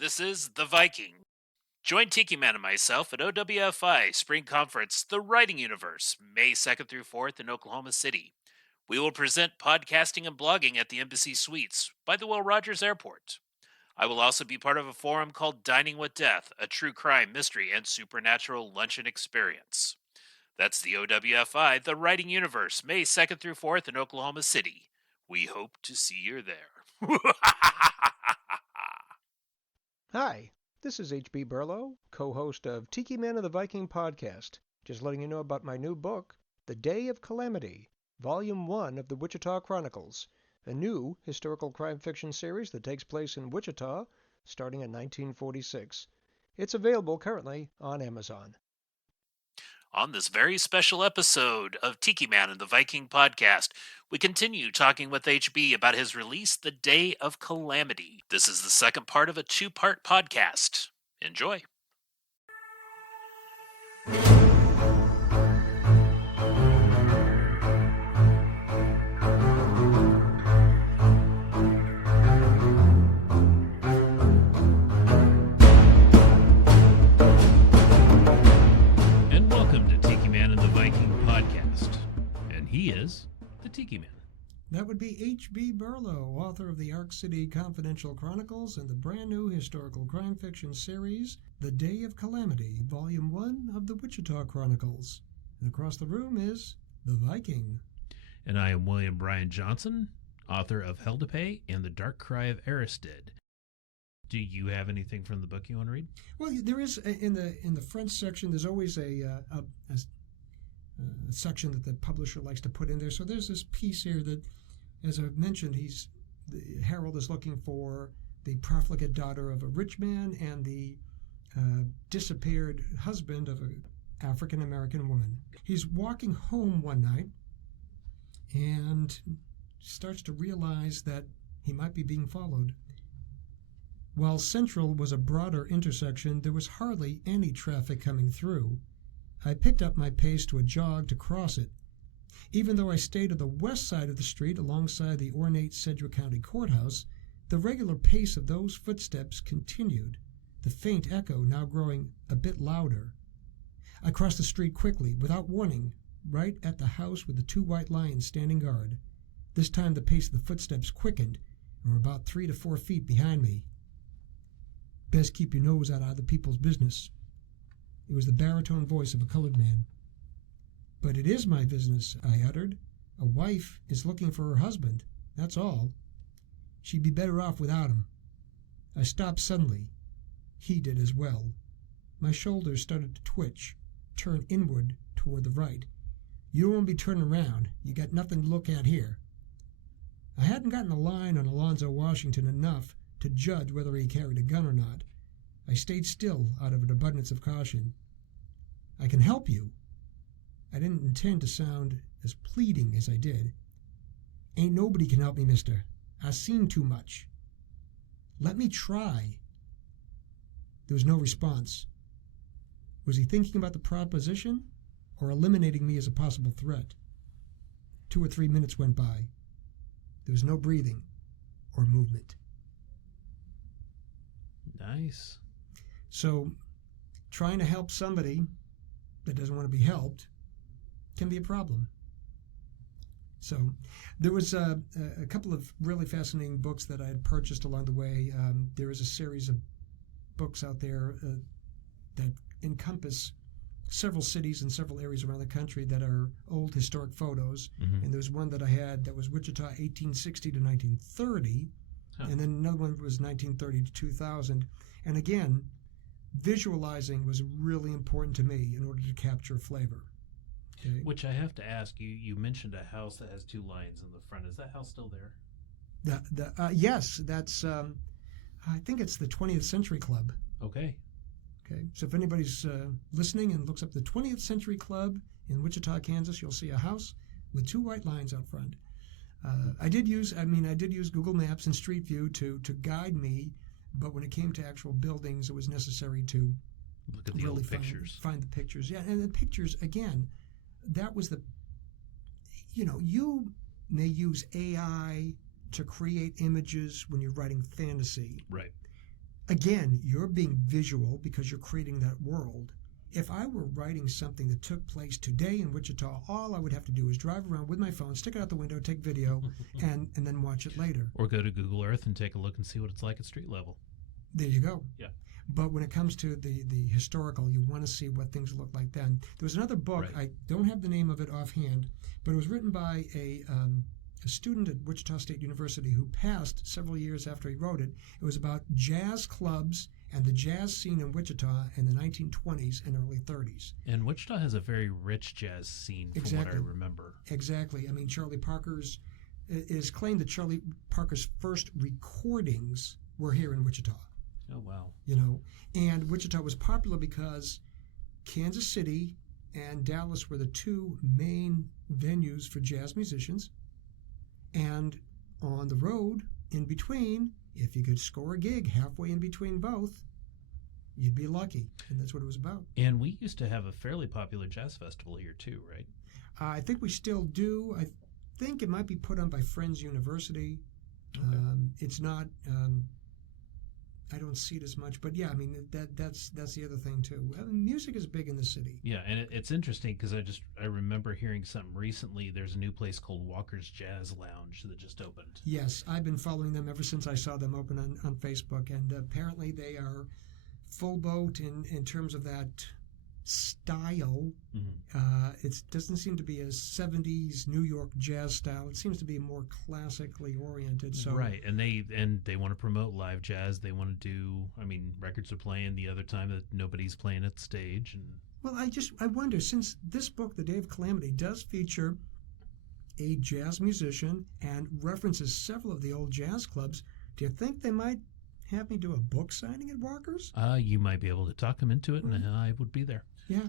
This is The Viking. Join Tikiman and myself at OWFI Spring Conference, The Writing Universe, May 2nd through 4th in Oklahoma City. We will present podcasting and blogging at the Embassy Suites by the Will Rogers Airport. I will also be part of a forum called Dining with Death, a true crime, mystery, and supernatural luncheon experience. That's the OWFI, The Writing Universe, May 2nd through 4th in Oklahoma City. We hope to see you there. Hi, this is H.B. Burlow, co-host of Tiki Man and the Viking podcast. Just letting you know about my new book, The Day of Calamity, Volume 1 of the Wichita Chronicles, a new historical crime fiction series that takes place in Wichita starting in 1946. It's available currently on Amazon. On this very special episode of Tiki Man and the Viking podcast, we continue talking with HB about his release, The Day of Calamity. This is the second part of a two-part podcast. Enjoy. He is the Tiki Man. That would be H.B. Burlow, author of the Ark City Confidential Chronicles and the brand new historical crime fiction series, The Day of Calamity, Volume 1 of the Wichita Chronicles. And across the room is the Viking. And I am William Bryan Johnson, author of Hell to Pay and The Dark Cry of Aristed. Do you have anything from the book you want to read? Well, there is in the front section. There's always a section that the publisher likes to put in there. So there's this piece here that, as I've mentioned, Harold is looking for the profligate daughter of a rich man and the disappeared husband of an African-American woman. He's walking home one night and starts to realize that he might be being followed. While Central was a broader intersection, there was hardly any traffic coming through. I picked up my pace to a jog to cross it. Even though I stayed on the west side of the street alongside the ornate Sedgwick County Courthouse, the regular pace of those footsteps continued, the faint echo now growing a bit louder. I crossed the street quickly, without warning, right at the house with the two white lions standing guard. This time the pace of the footsteps quickened and were about 3 to 4 feet behind me. Best keep your nose out of other people's business. It was the baritone voice of a colored man. But it is my business, I uttered. A wife is looking for her husband, that's all. She'd be better off without him. I stopped suddenly. He did as well. My shoulders started to twitch, turn inward toward the right. You don't want to be turning around. You got nothing to look at here. I hadn't gotten a line on Alonzo Washington enough to judge whether he carried a gun or not. I stayed still out of an abundance of caution. I can help you. I didn't intend to sound as pleading as I did. Ain't nobody can help me, mister. I seen too much. Let me try. There was no response. Was he thinking about the proposition or eliminating me as a possible threat? 2 or 3 minutes went by. There was no breathing or movement. Nice. So, trying to help somebody that doesn't want to be helped can be a problem. So, there was a couple of really fascinating books that I had purchased along the way. There is a series of books out there that encompass several cities and several areas around the country that are old historic photos. Mm-hmm. And there's one that I had that was Wichita 1860 to 1930. And then another one was 1930 to 2000. And again, visualizing was really important to me in order to capture flavor. Okay? Which I have to ask you, you mentioned a house that has 2 lions in the front. Is that house still there? Yes, that's, I think it's the 20th Century Club. Okay. So if anybody's listening and looks up the 20th Century Club in Wichita, Kansas, you'll see a house with 2 white lions out front. I did use Google Maps and Street View to guide me, but when it came to actual buildings, it was necessary to look at the really old pictures. Find the pictures. Yeah, and the pictures, again, that was you may use AI to create images when you're writing fantasy. Right. again, you're being visual because you're creating that world. If I were writing something that took place today in Wichita, all I would have to do is drive around with my phone, stick it out the window, take video, and then watch it later. Or go to Google Earth and take a look and see what it's like at street level. There you go. Yeah. But when it comes to the historical, you want to see what things look like then. There was another book, Right. I don't have the name of it offhand, but it was written by a student at Wichita State University who passed several years after he wrote it. It was about jazz clubs and the jazz scene in Wichita in the 1920s and early 30s. And Wichita has a very rich jazz scene from what I remember. Exactly. I mean, Charlie Parker's, it is claimed that Charlie Parker's first recordings were here in Wichita. Oh, wow. You know, and Wichita was popular because Kansas City and Dallas were the two main venues for jazz musicians. And on the road, in between, if you could score a gig halfway in between both, you'd be lucky. And that's what it was about. And we used to have a fairly popular jazz festival here too, right? I think we still do. I think it might be put on by Friends University. Okay. It's not... I don't see it as much, but yeah, I mean that's the other thing too. I mean, music is big in the city. Yeah, and it's interesting because I remember hearing something recently. There's a new place called Walker's Jazz Lounge that just opened. Yes, I've been following them ever since I saw them open on Facebook, and apparently they are full boat in terms of that style. Mm-hmm. It doesn't seem to be a 70s New York jazz style. It seems to be more classically oriented. So right, and they want to promote live jazz. They want to do. I mean, records are playing the other time that nobody's playing at the stage. And well, I wonder, since this book, The Day of Calamity, does feature a jazz musician and references several of the old jazz clubs, do you think they might have me do a book signing at Walker's? You might be able to talk them into it, and I would be there. Yeah.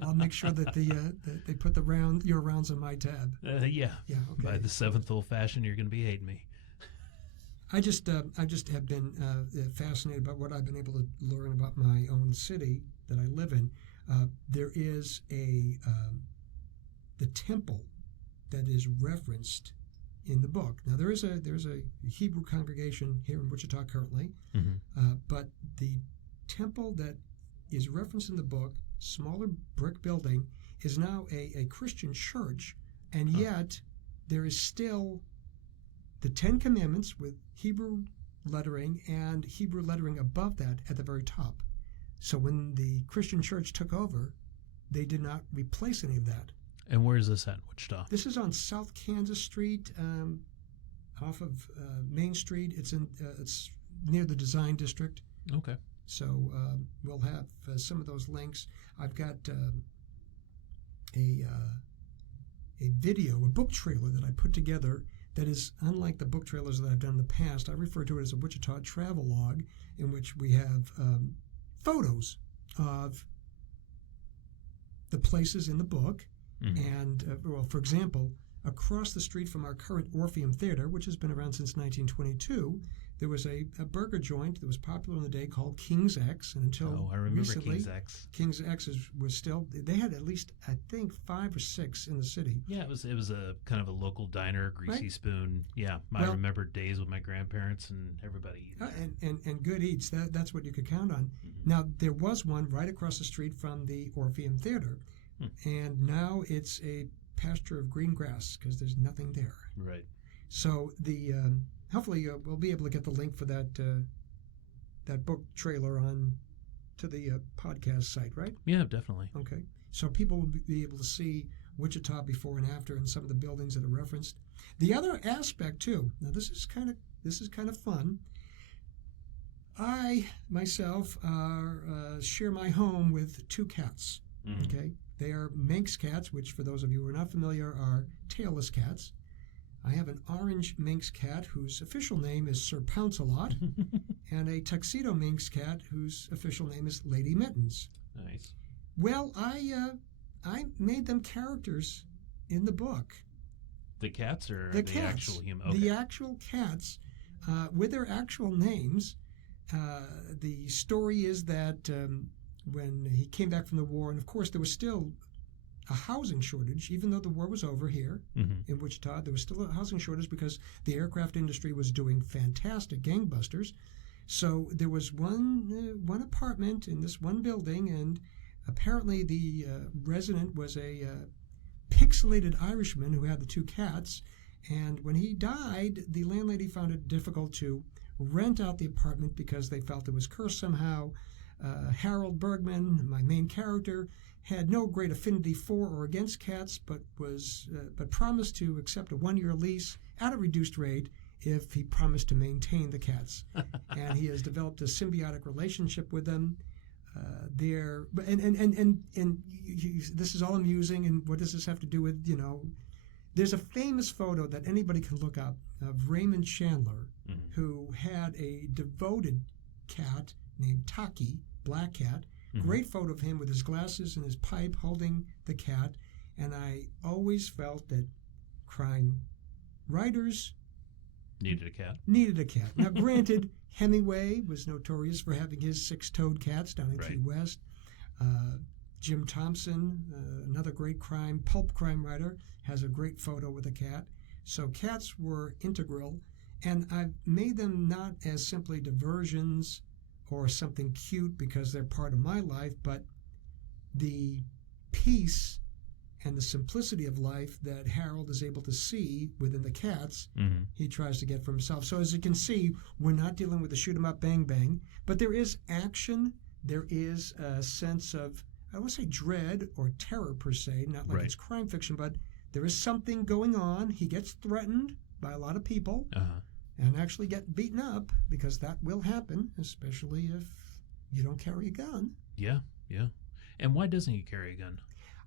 I'll make sure that they put your rounds on my tab. Yeah. Yeah. Okay. By the seventh old fashioned, you're going to be hating me. I just have been fascinated by what I've been able to learn about my own city that I live in. There is the temple that is referenced in the book. Now there's a Hebrew congregation here in Wichita currently, Mm-hmm. but the temple that is referenced in the book, smaller brick building, is now a Christian church, and yet there is still the Ten Commandments with Hebrew lettering and Hebrew lettering above that at the very top. So when the Christian church took over, they did not replace any of that. And where is this at, Wichita? This is on South Kansas Street, off of Main Street. It's near the Design District. Okay. So we'll have some of those links. I've got a video, a book trailer that I put together that is unlike the book trailers that I've done in the past. I refer to it as a Wichita travel log, in which we have photos of the places in the book. Mm-hmm. And, well, for example, across the street from our current Orpheum Theater, which has been around since 1922, there was a burger joint that was popular in the day called King's X. And until I remember recently, King's X. King's X was still, they had at least, I think, 5 or 6 in the city. Yeah, it was a kind of a local diner, Greasy Right. Spoon. Yeah, I remember days with my grandparents and everybody. And good eats, that's what you could count on. Mm-hmm. Now, there was one right across the street from the Orpheum Theater, and now it's a pasture of green grass because there's nothing there. Right. So hopefully we'll be able to get the link for that book trailer on to the podcast site, right? Yeah, definitely. Okay. So people will be able to see Wichita before and after and some of the buildings that are referenced. The other aspect too. Now this is kind of fun. I myself share my home with 2 cats. Mm-hmm. Okay. They are Manx cats, which for those of you who are not familiar are tailless cats. I have an orange Manx cat whose official name is Sir Pounce-a-Lot, and a tuxedo Manx cat whose official name is Lady Mittens. Nice. Well, I made them characters in the book. The cats or The the cats, actual human? Okay. the actual cats, with their actual names. The story is that when he came back from the war, and of course there was still a housing shortage, even though the war was over here Mm-hmm. in Wichita, there was still a housing shortage because the aircraft industry was doing fantastic gangbusters. So there was one apartment in this one building, and apparently the resident was a pixelated Irishman who had the two cats. And when he died, the landlady found it difficult to rent out the apartment because they felt it was cursed somehow. Harold Bergman, my main character, had no great affinity for or against cats, but promised to accept a 1-year lease at a reduced rate if he promised to maintain the cats. And he has developed a symbiotic relationship with them. This is all amusing, and what does this have to do with, there's a famous photo that anybody can look up of Raymond Chandler, who had a devoted cat named Taki, black cat. Great photo of him with his glasses and his pipe holding the cat. And I always felt that crime writers Needed a cat. Now, granted, Hemingway was notorious for having his 6-toed cats down in Key West. Jim Thompson, another great pulp crime writer, has a great photo with a cat. So cats were integral, and I've made them not as simply diversions or something cute because they're part of my life, but the peace and the simplicity of life that Harold is able to see within the cats, he tries to get for himself. So as you can see, we're not dealing with the shoot 'em up, bang, bang, but there is action. There is a sense of, I won't say dread or terror per se, not like it's crime fiction, but there is something going on. He gets threatened by a lot of people and actually get beaten up, because that will happen, especially if you don't carry a gun. Yeah. And why doesn't he carry a gun?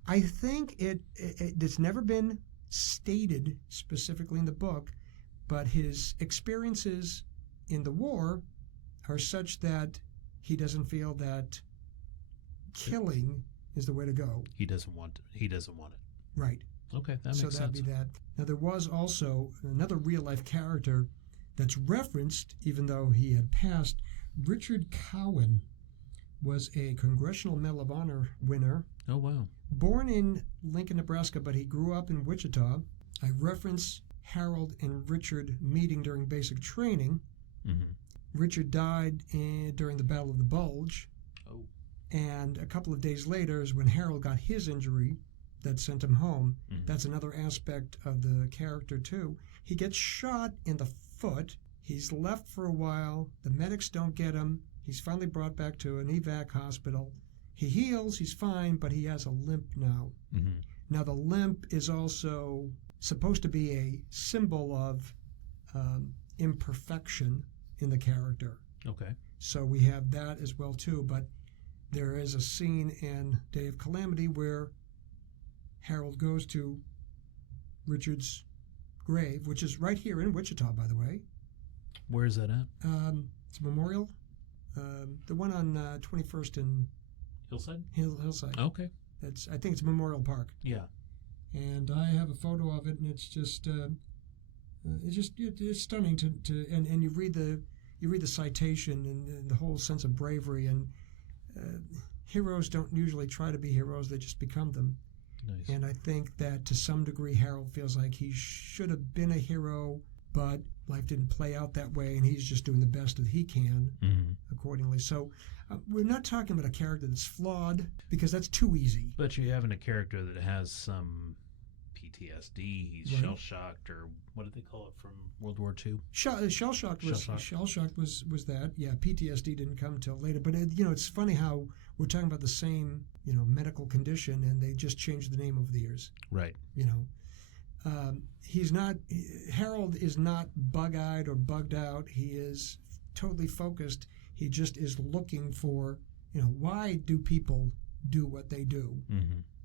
I think it's never been stated specifically in the book, but his experiences in the war are such that he doesn't feel that killing is the way to go. He doesn't want it. Right. Okay, that makes sense. So that'd be that. Now, there was also another real-life character that's referenced, even though he had passed. Richard Cowan was a Congressional Medal of Honor winner. Oh, wow. Born in Lincoln, Nebraska, but he grew up in Wichita. I reference Harold and Richard meeting during basic training. Richard died during the Battle of the Bulge. Oh. And a couple of days later is when Harold got his injury that sent him home. That's another aspect of the character, too. He gets shot in the foot. He's left for a while. The medics don't get him. He's finally brought back to an evac hospital. He heals, he's fine, but he has a limp now. Now, the limp is also supposed to be a symbol of imperfection in the character. Okay. So we have that as well, too. But there is a scene in Day of Calamity where Harold goes to Richard's grave, which is right here in Wichita, by the way. Where is that at? It's a memorial. The one on 21st and Hillside? Hillside. Okay. I think it's Memorial Park. Yeah. And I have a photo of it, and it's stunning and you read the citation and the whole sense of bravery, and heroes don't usually try to be heroes, they just become them. Nice. And I think that to some degree Harold feels like he should have been a hero, but life didn't play out that way, and he's just doing the best that he can accordingly. So we're not talking about a character that's flawed, because that's too easy. But you're having a character that has some PTSD, he's shell-shocked, or what did they call it from World War II? Shell-shocked was that. Yeah, PTSD didn't come till later. But, it's funny how we're talking about the same, medical condition, and they just changed the name over the years. Right. Harold is not bug-eyed or bugged out. He is totally focused. He just is looking for, why do people do what they do?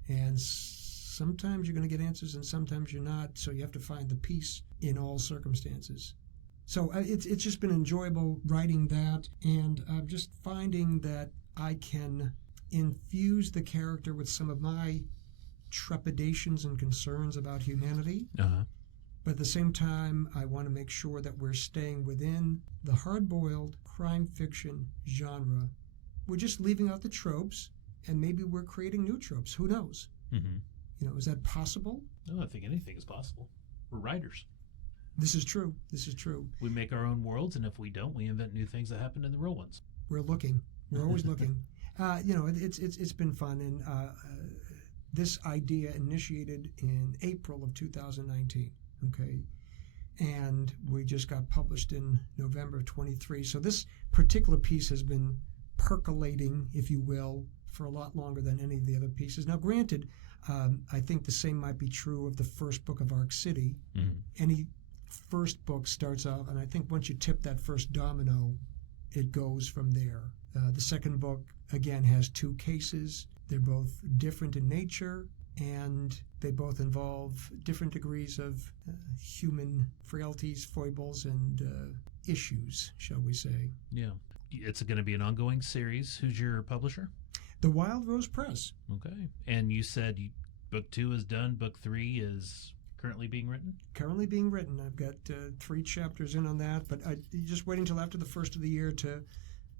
And sometimes you're going to get answers and sometimes you're not. So you have to find the peace in all circumstances. So it's just been enjoyable writing that. And I'm just finding that I can infuse the character with some of my trepidations and concerns about humanity. But at the same time, I want to make sure that we're staying within the hard-boiled crime fiction genre. We're just leaving out the tropes, and maybe we're creating new tropes. Who knows? Is that possible? No, I think anything is possible. We're writers. This is true. This is true. We make our own worlds, and if we don't, we invent new things that happen in the real ones. We're looking. We're always looking. It's been fun, and this idea initiated in April of 2019. Okay, and we just got published in November of 23. So this particular piece has been percolating, if you will, for a lot longer than any of the other pieces. Now, granted, I think the same might be true of the first book of Arc City. Mm-hmm. Any first book starts off, and I think once you tip that first domino, it goes from there. The second book, again, has two cases. They're both different in nature, and they both involve different degrees of human frailties, foibles, and issues, shall we say. Yeah. It's going to be an ongoing series. Who's your publisher? The Wild Rose Press. Okay. And you said book 2 is done, book 3 is currently being written? Currently being written. I've got 3 chapters in on that, but I'm just waiting until after the first of the year to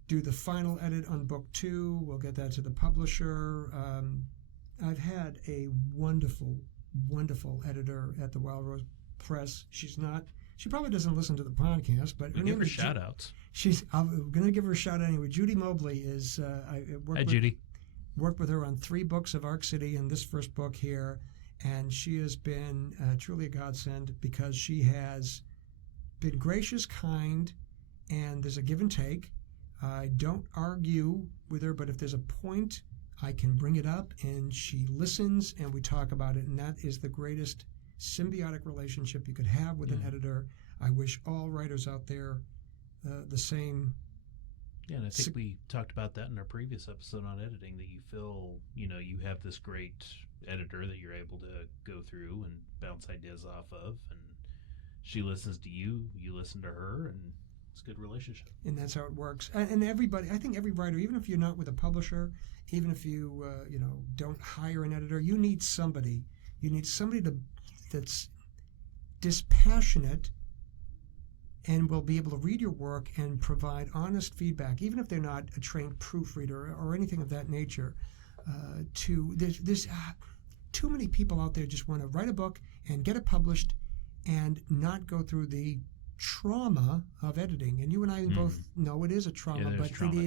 do the final edit on book 2. We'll get that to the publisher. I've had a wonderful, wonderful editor at the Wild Rose Press. She probably doesn't listen to the podcast, but We give her shout-outs. I'm going to give her a shout-out anyway. Judy Mobley is... Hi, Judy. Worked with her on 3 books of Arc City and this first book here, and she has been truly a godsend because she has been gracious, kind, and there's a give and take. I don't argue with her, but if there's a point, I can bring it up, and she listens, and we talk about it, and that is the greatest symbiotic relationship you could have with an editor. I wish all writers out there the same. Yeah, and I think we talked about that in our previous episode on editing, that you feel, you have this great editor that you're able to go through and bounce ideas off of, and she listens to you, you listen to her, and it's a good relationship. And that's how it works. And everybody, I think every writer, even if you're not with a publisher, even if you don't hire an editor, you need somebody. You need somebody that's dispassionate and will be able to read your work and provide honest feedback, even if they're not a trained proofreader or anything of that nature. There's too many people out there just want to write a book and get it published and not go through the trauma of editing. And you and I both know it is a trauma, but trauma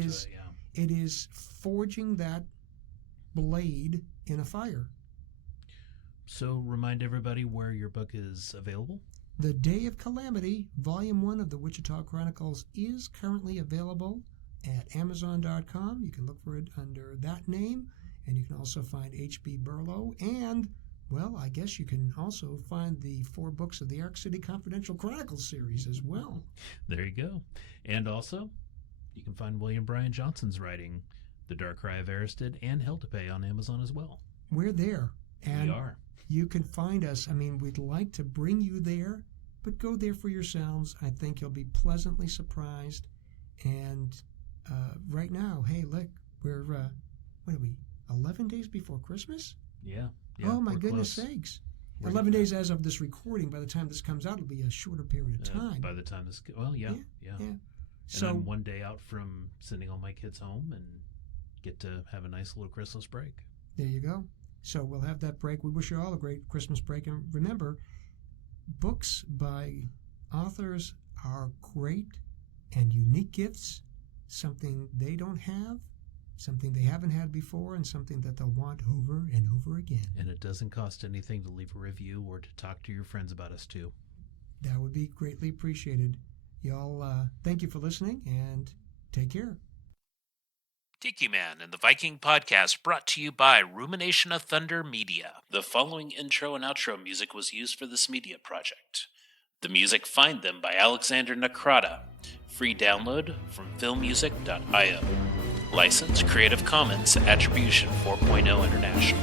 it is forging that blade in a fire. So remind everybody where your book is available. The Day of Calamity, Volume 1 of the Wichita Chronicles, is currently available at Amazon.com. You can look for it under that name, and you can also find H.B. Burlow, and, well, I guess you can also find the 4 books of the Arc City Confidential Chronicles series as well. There you go. And also, you can find William Bryan Johnson's writing, The Dark Cry of Aristed, and Hell to Pay on Amazon as well. We're there. And we are. You can find us. I mean, we'd like to bring you there, but go there for yourselves. I think you'll be pleasantly surprised. And right now, hey, look, we're, what are we, 11 days before Christmas? Yeah. Oh, my goodness sakes. 11 days as of this recording. By the time this comes out, it'll be a shorter period of time. By the time this... Well, yeah. So, and I'm one day out from sending all my kids home and get to have a nice little Christmas break. There you go. So we'll have that break. We wish you all a great Christmas break. And remember, books by authors are great and unique gifts, something they don't have, something they haven't had before, and something that they'll want over and over again. And it doesn't cost anything to leave a review or to talk to your friends about us, too. That would be greatly appreciated. Y'all, thank you for listening, and take care. Tiki Man and the Viking Podcast brought to you by Rumination of Thunder Media. The following intro and outro music was used for this media project. The music Find Them by Alexander Nakrata. Free download from filmmusic.io. License Creative Commons Attribution 4.0 International.